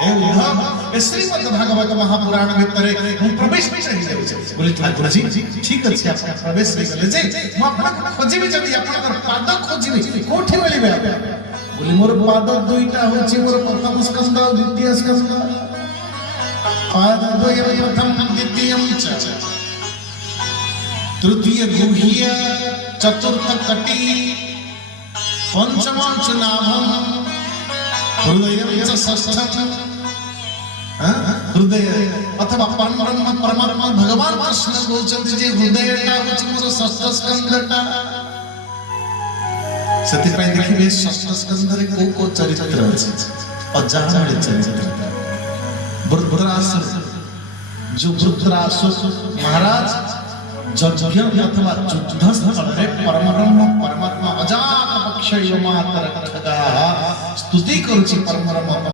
ए उद्धव ए श्रीमद् भागवत महापुराण भितरे हम प्रवेश नहीं जाउछे बोले ठाकुर जी ठीक अछि आपण प्रवेश नहीं गले जे म आपन खोजिबी जदी आपन पाद खोजिबी कोठी मिलिबे बोले मोर पाद दुईटा होछि मोर प्रथम स्कंद और द्वितीय स्कंद पाद द्वय प्रथम द्वितीयम च तृतीय गुह्य चतुर्थ कटी पंचम च नाभम हृदय षष्ठम हृदय अथवा परब्रह्म परमात्मा भगवान कृष्ण कहउछन्ति जे हृदयटा होछि मोर षष्ठ स्कंदटा सती पय देखिबे षष्ठ स्कंद रे को चरित्र अछि अजान चरित्र वृत्रासुर जो वृत्रासुर महाराज यज्ञ अथवा युद्ध स्थल रे परब्रह्म परमात्मा अजात पक्षयो मातर खगा स्तुति करूछि परब्रह्म